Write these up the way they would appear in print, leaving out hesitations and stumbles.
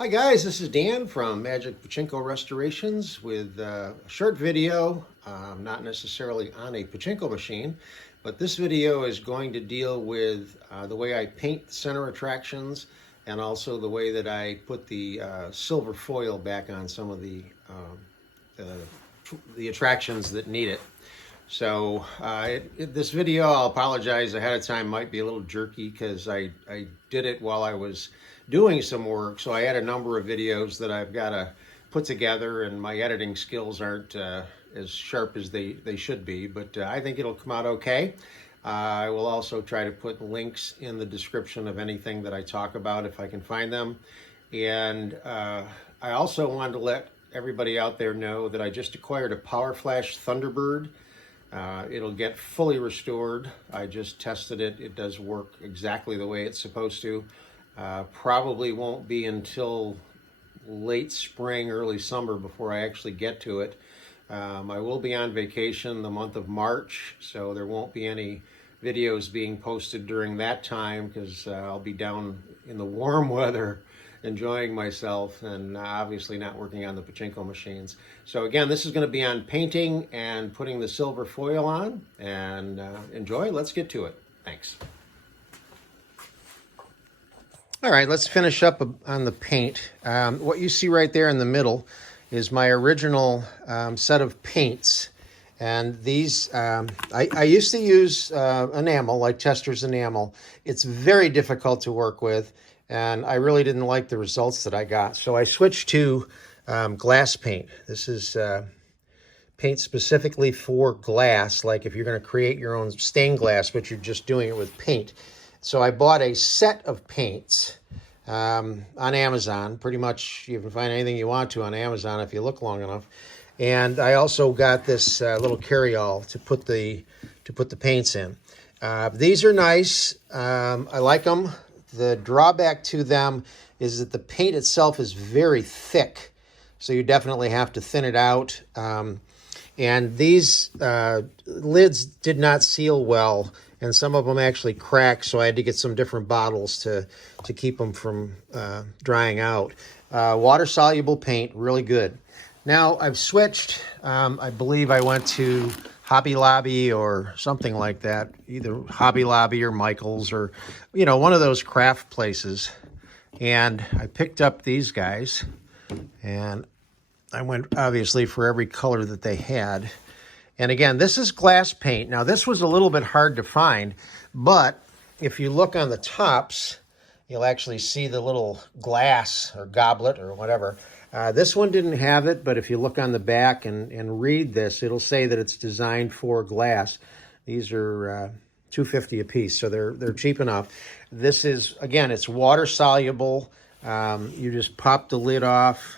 Hi guys, this is Dan from Magic Pachinko Restorations with a short video, not necessarily on a Pachinko machine, but this video is going to deal with the way I paint center attractions and also the way that I put the silver foil back on some of the attractions that need it. So this video, I'll apologize ahead of time, might be a little jerky because I did it while I was doing some work. So I had a number of videos that I've got to put together, and my editing skills aren't as sharp as they should be, but I think it'll come out okay. I will also try to put links in the description of anything that I talk about if I can find them. And I also wanted to let everybody out there know that I just acquired a Power Flash Thunderbird. It'll get fully restored. I just tested it. It does work exactly the way it's supposed to. Probably won't be until late spring, early summer before I actually get to it. I will be on vacation the month of March, so there won't be any videos being posted during that time because I'll be down in the warm weather enjoying myself and obviously not working on the Pachinko machines. So again, this is going to be on painting and putting the silver foil on, and enjoy. Let's get to it. Thanks. All right, let's finish up on the paint. What you see right there in the middle is my original set of paints. And these, I used to use enamel, like Chester's enamel. It's very difficult to work with, and I really didn't like the results that I got. So I switched to glass paint. This is paint specifically for glass, like if you're going to create your own stained glass, but you're just doing it with paint. So I bought a set of paints on Amazon. Pretty much you can find anything you want to on Amazon if you look long enough. And I also got this little carry-all to put the paints in. These are nice. I like them. The drawback to them is that the paint itself is very thick, so you definitely have to thin it out. And these lids did not seal well, and some of them actually cracked, so I had to get some different bottles to keep them from drying out. Water-soluble paint, really good. Now I've switched. I believe I went to Hobby Lobby or something like that, either Hobby Lobby or Michael's or, one of those craft places. And I picked up these guys, and I went obviously for every color that they had. And again, this is glass paint. Now this was a little bit hard to find, but if you look on the tops, you'll actually see the little glass or goblet or whatever. This one didn't have it, but if you look on the back and read this, it'll say that it's designed for glass. These are $2.50 a piece, so they're cheap enough. This is, again, it's water soluble. You just pop the lid off,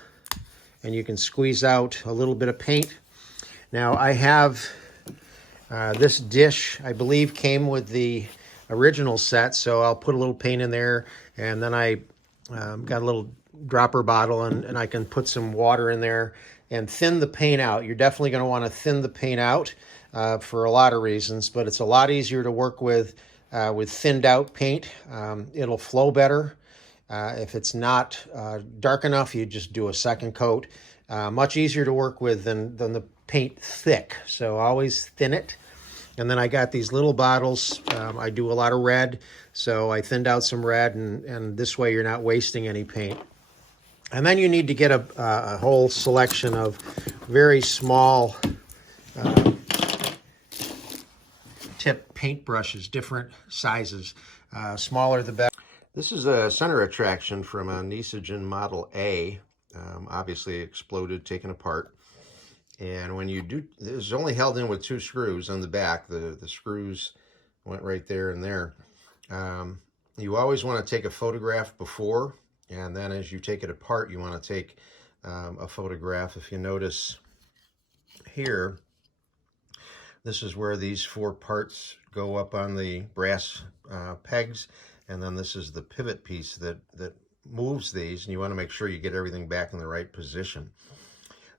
and you can squeeze out a little bit of paint. Now I have this dish, I believe, came with the original set, so I'll put a little paint in there, and then I got a little dropper bottle, and I can put some water in there and thin the paint out. You're definitely going to want to thin the paint out for a lot of reasons, but it's a lot easier to work with thinned out paint. It'll flow better. If it's not dark enough, you just do a second coat. Much easier to work with than the paint thick, so always thin it. And then I got these little bottles. I do a lot of red, so I thinned out some red, and this way you're not wasting any paint. And then you need to get a whole selection of very small tip paint brushes, different sizes. Smaller the better. This is a center attraction from a Nisogen Model A. Obviously exploded, taken apart. And when you do, this is only held in with 2 screws on the back. The screws went right there and there. You always want to take a photograph before, and then as you take it apart, you want to take a photograph. If you notice here, this is where these 4 parts go up on the brass pegs, and then this is the pivot piece that moves these, and you want to make sure you get everything back in the right position.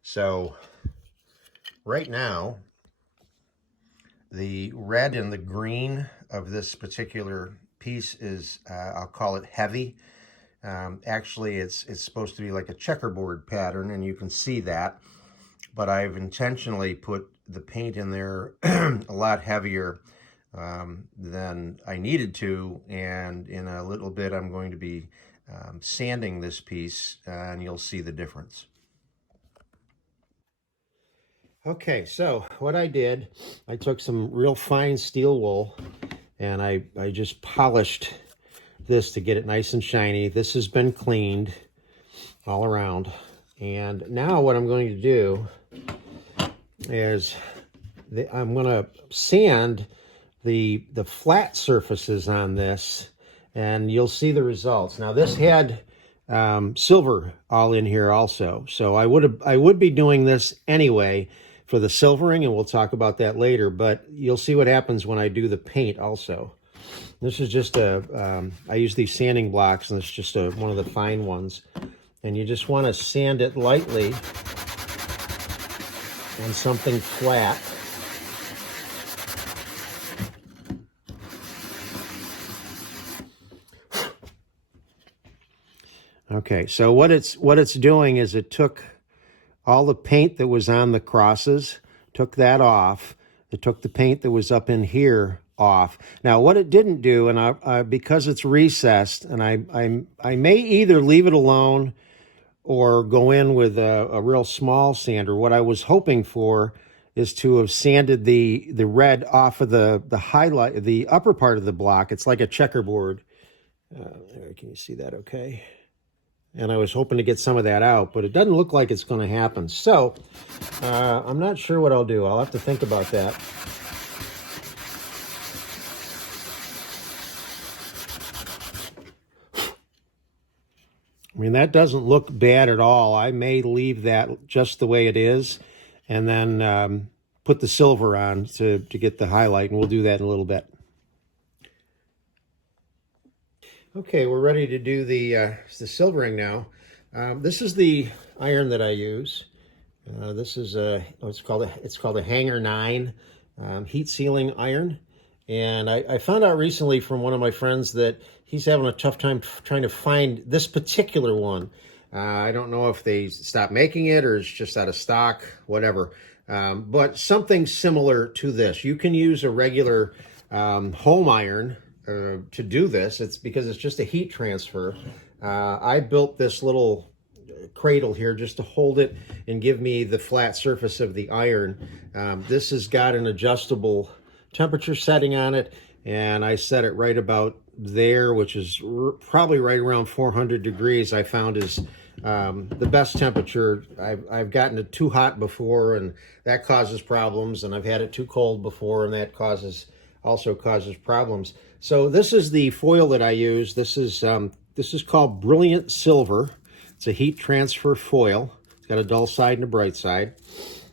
So right now, the red and the green of this particular piece is, I'll call it heavy. Actually, it's supposed to be like a checkerboard pattern, and you can see that. But I've intentionally put the paint in there a lot heavier than I needed to, and in a little bit I'm going to be sanding this piece, and you'll see the difference. Okay, so what I did, I took some real fine steel wool and I just polished this to get it nice and shiny. This has been cleaned all around. And now what I'm going to do is I'm going to sand the flat surfaces on this, and you'll see the results. Now this had silver all in here also, so I would be doing this anyway for the silvering, and we'll talk about that later, but you'll see what happens when I do the paint also. This is just I use these sanding blocks, and it's just one of the fine ones, and you just want to sand it lightly on something flat. Okay, so what it's doing is it took all the paint that was on the crosses, took that off. It took the paint that was up in here off. Now, what it didn't do, and I because it's recessed, and I may either leave it alone or go in with a real small sander. What I was hoping for is to have sanded the red off of the highlight, the upper part of the block. It's like a checkerboard. There, can you see that okay? And I was hoping to get some of that out, but it doesn't look like it's going to happen. So I'm not sure what I'll do. I'll have to think about that. I mean, that doesn't look bad at all. I may leave that just the way it is and then put the silver on to get the highlight, and we'll do that in a little bit. Okay, we're ready to do the silvering now. This is the iron that I use. This is it's called a Hanger 9 heat sealing iron. And I found out recently from one of my friends that he's having a tough time trying to find this particular one. I don't know if they stopped making it or it's just out of stock, whatever. But something similar to this. You can use a regular home iron to do this. It's because it's just a heat transfer. I built this little cradle here just to hold it and give me the flat surface of the iron. This has got an adjustable temperature setting on it, and I set it right about there, which is probably right around 400 degrees. I found is the best temperature. I've gotten it too hot before, and that causes problems, and I've had it too cold before, and that also causes problems. So this is the foil that I use. This is called Brilliant Silver. It's a heat transfer foil. It's got a dull side and a bright side,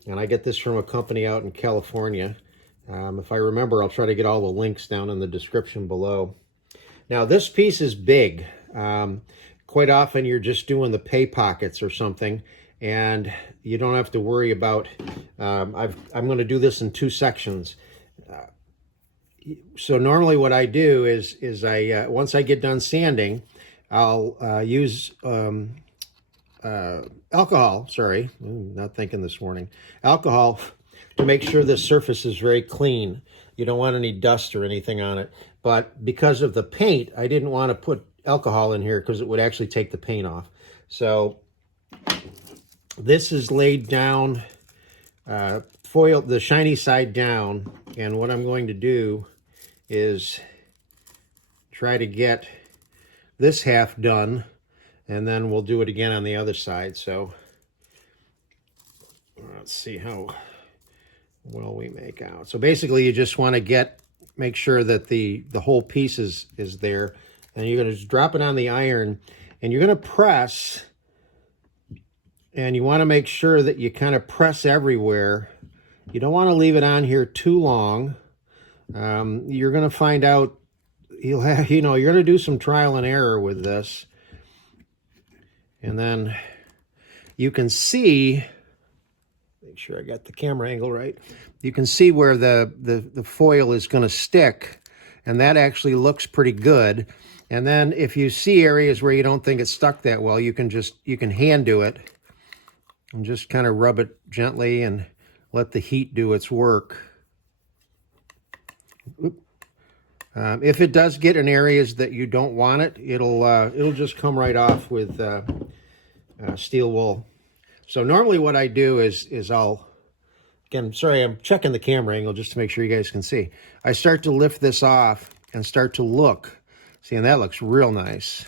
and I get this from a company out in California. If I remember, I'll try to get all the links down in the description below. Now, this piece is big. Quite often, you're just doing the pay pockets or something, and you don't have to worry about. I'm going to do this in 2 sections. So normally what I do is I once I get done sanding, I'll use alcohol. Sorry, I'm not thinking this morning. Alcohol to make sure the surface is very clean. You don't want any dust or anything on it. But because of the paint, I didn't want to put alcohol in here because it would actually take the paint off. So this is laid down, foil, the shiny side down, and what I'm going to do is try to get this half done, and then we'll do it again on the other side. So let's see how well we make out. So basically you just want to make sure that the whole piece is there, and you're going to just drop it on the iron, and you're going to press, and you want to make sure that you kind of press everywhere. You don't want to leave it on here too long. You're going to find out, you're going to do some trial and error with this. And then you can see, make sure I got the camera angle right. You can see where the foil is going to stick, and that actually looks pretty good. And then if you see areas where you don't think it's stuck that well, you can hand do it and just kind of rub it gently and let the heat do its work. If it does get in areas that you don't want it, it'll just come right off with steel wool. So normally what I do is again, sorry, I'm checking the camera angle just to make sure you guys can see. I start to lift this off and start to look. See, and that looks real nice.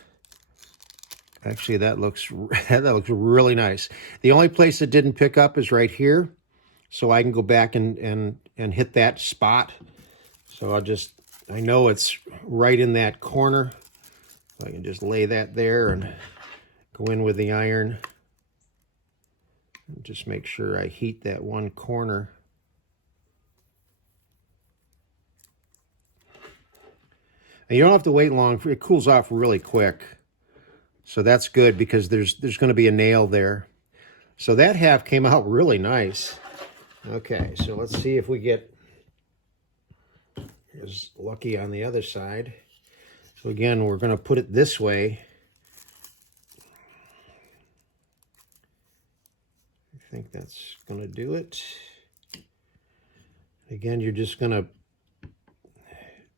Actually, that looks really nice. The only place it didn't pick up is right here. So I can go back and hit that spot. So I know it's right in that corner. So I can just lay that there and go in with the iron. And just make sure I heat that one corner. And you don't have to wait long. It cools off really quick. So that's good because there's going to be a nail there. So that half came out really nice. Okay, so let's see if we get as lucky on the other side. So again, we're going to put it this way. I think that's going to do it. Again, you're just going to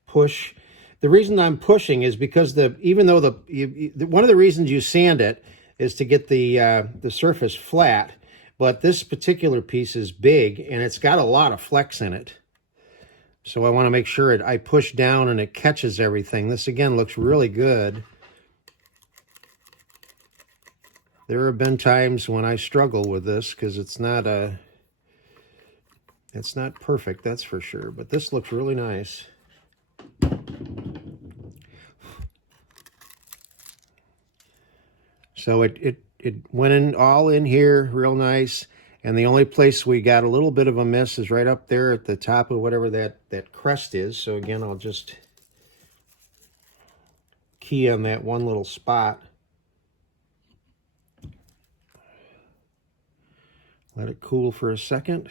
push. The reason I'm pushing is because one of the reasons you sand it is to get the surface flat, but this particular piece is big and it's got a lot of flex in it. So I want to make sure I push down and it catches everything. This again looks really good. There have been times when I struggle with this because it's not perfect, that's for sure, but this looks really nice. So it went in all in here real nice. And the only place we got a little bit of a miss is right up there at the top of whatever that crest is. So again, I'll just key on that one little spot. Let it cool for a second.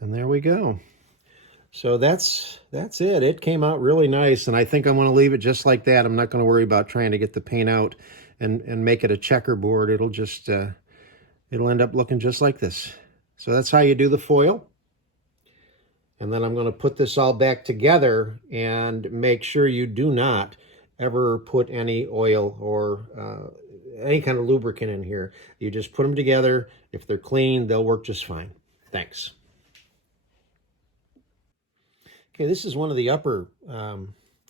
And there we go. So that's it. It came out really nice, and I think I'm going to leave it just like that. I'm not going to worry about trying to get the paint out and make it a checkerboard. It'll just it'll end up looking just like this. So that's how you do the foil. And then I'm going to put this all back together and make sure you do not ever put any oil or any kind of lubricant in here. You just put them together. If they're clean, they'll work just fine. Thanks. Okay, this is one of the upper,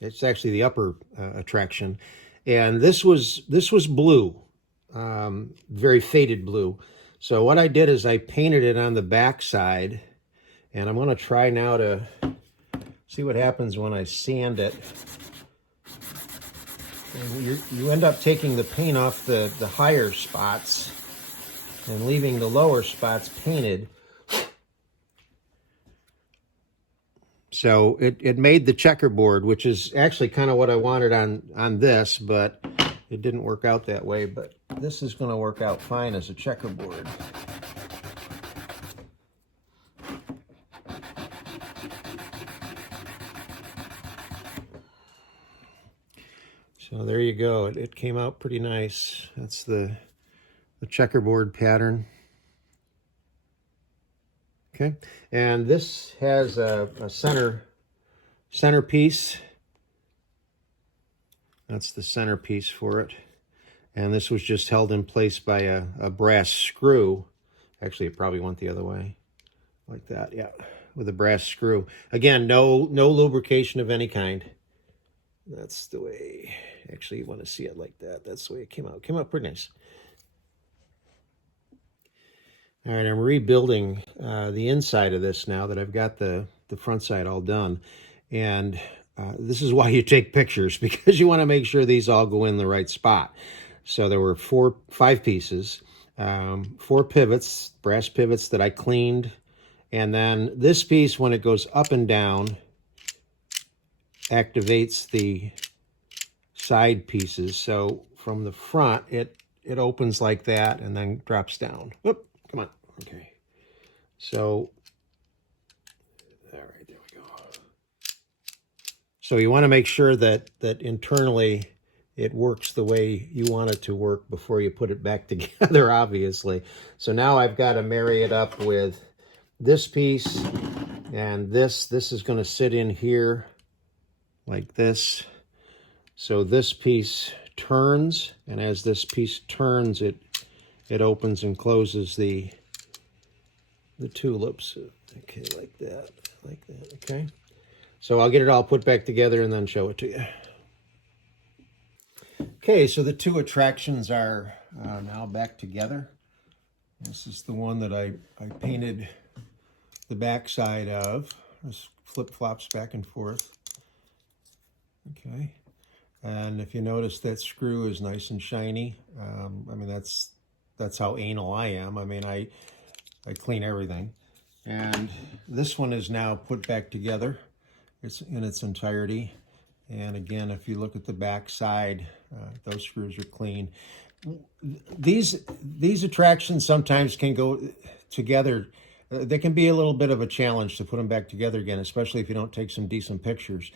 it's actually the upper attraction. And this was blue, very faded blue. So what I did is I painted it on the back side, and I'm going to try now to see what happens when I sand it. And you end up taking the paint off the higher spots and leaving the lower spots painted. So it made the checkerboard, which is actually kind of what I wanted on this, but it didn't work out that way. But this is going to work out fine as a checkerboard. So there you go. It came out pretty nice. That's the checkerboard pattern. Okay, and this has a centerpiece. That's the centerpiece for it. And this was just held in place by a brass screw. Actually, it probably went the other way, like that, yeah, with a brass screw. Again, no lubrication of any kind. That's the way, actually, you want to see it like that. That's the way it came out. It came out pretty nice. All right, I'm rebuilding the inside of this now that I've got the front side all done. And this is why you take pictures, because you want to make sure these all go in the right spot. So there were five pieces, 4 pivots, brass pivots that I cleaned. And then this piece, when it goes up and down, activates the side pieces. So from the front, it opens like that and then drops down. Whoop. Come on. Okay. So, all right, there we go. So you want to make sure that internally it works the way you want it to work before you put it back together, obviously. So now I've got to marry it up with this piece and this. This is going to sit in here like this. So this piece turns, and as this piece turns, it opens and closes the tulips. Okay, like that, okay? So I'll get it all put back together and then show it to you. Okay, so the two attractions are now back together. This is the one that I painted the back side of. This flip-flops back and forth. Okay, and if you notice, that screw is nice and shiny. I mean, that's how anal I am. I mean, I clean everything. And this one is now put back together. It's in its entirety. And again, if you look at the back side, those screws are clean. These attractions sometimes can go together. They can be a little bit of a challenge to put them back together again, especially if you don't take some decent pictures.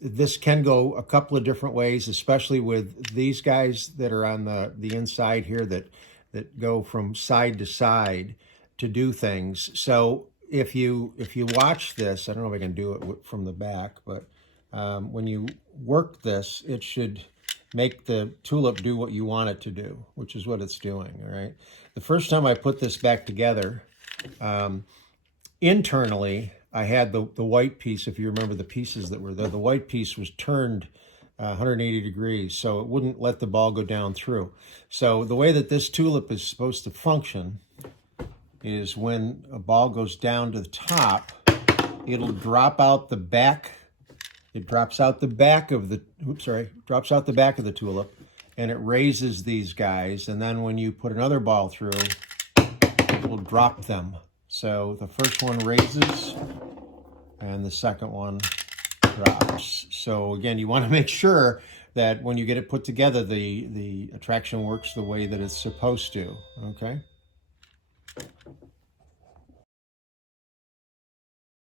This can go a couple of different ways, especially with these guys that are on the inside here that go from side to side to do things. So if you watch this, I don't know if I can do it from the back, but when you work this, it should make the tulip do what you want it to do, which is what it's doing, all right? The first time I put this back together, internally, I had the white piece, if you remember the pieces that were there, the white piece was turned 180 degrees, so it wouldn't let the ball go down through. So the way that this tulip is supposed to function is when a ball goes down to the top, it'll drop out the back. It drops out the back of the, drops out the back of the tulip, and it raises these guys. And then when you put another ball through, it will drop them. So the first one raises, and the second one drops. So again, you want to make sure that when you get it put together, the attraction works the way that it's supposed to, okay?